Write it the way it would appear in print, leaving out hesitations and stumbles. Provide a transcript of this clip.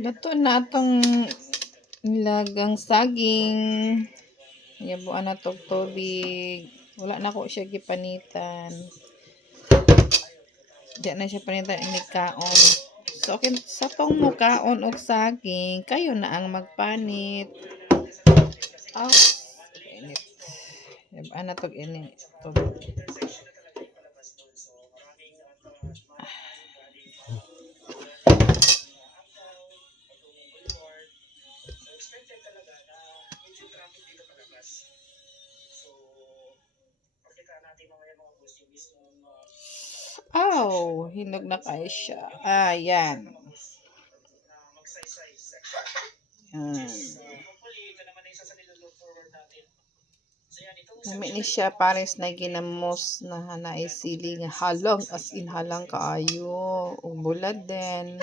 Luto na atong nilagang saging. Yabuan na tog tubig. Wala na ko siya gipanitan. Diyan na siya panitan ini kaon. So, okay, sa tong mukaon og saging, kayo na ang magpanit. Oh, init. Yabuan na tog ini. Tubig. Oh, hinog na kayo siya. Ayan. Nami ni siya pares na ginamos na hanaay sili nga halang as in halang kaayo ug bulad din.